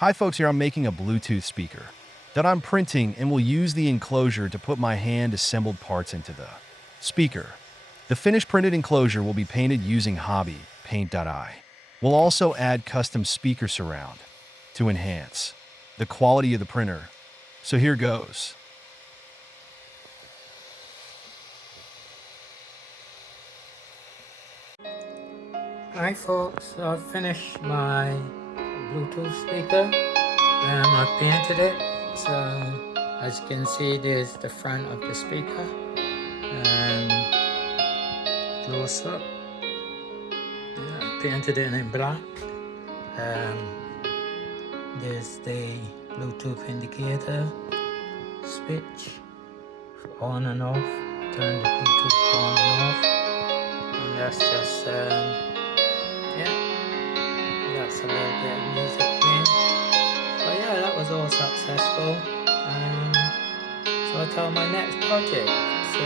Hi folks, here I'm making a Bluetooth speaker that I'm printing and will use the enclosure to put my hand assembled parts into the speaker. The finished printed enclosure will be painted using Hobby Paint.I. We'll also add custom speaker surround to enhance the quality of the printer. So here goes. Hi folks, so I've finished my Bluetooth speaker. I painted it. So as you can see, there's the front of the speaker. Close up. Yeah, I painted it in black. There's the Bluetooth indicator switch for on and off. Turn the Bluetooth on and off. And that's just yeah, that's a little bit of music playing. But yeah, that was all successful. So I tell my next project. So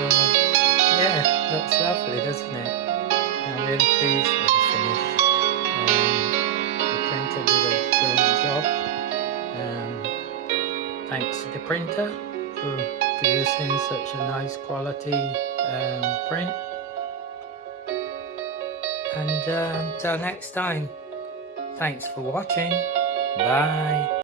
yeah, looks lovely, doesn't it? I'm really pleased with the finish. The printer did a brilliant job. Thanks to the printer for producing such a nice quality print. And until next time, thanks for watching. Bye.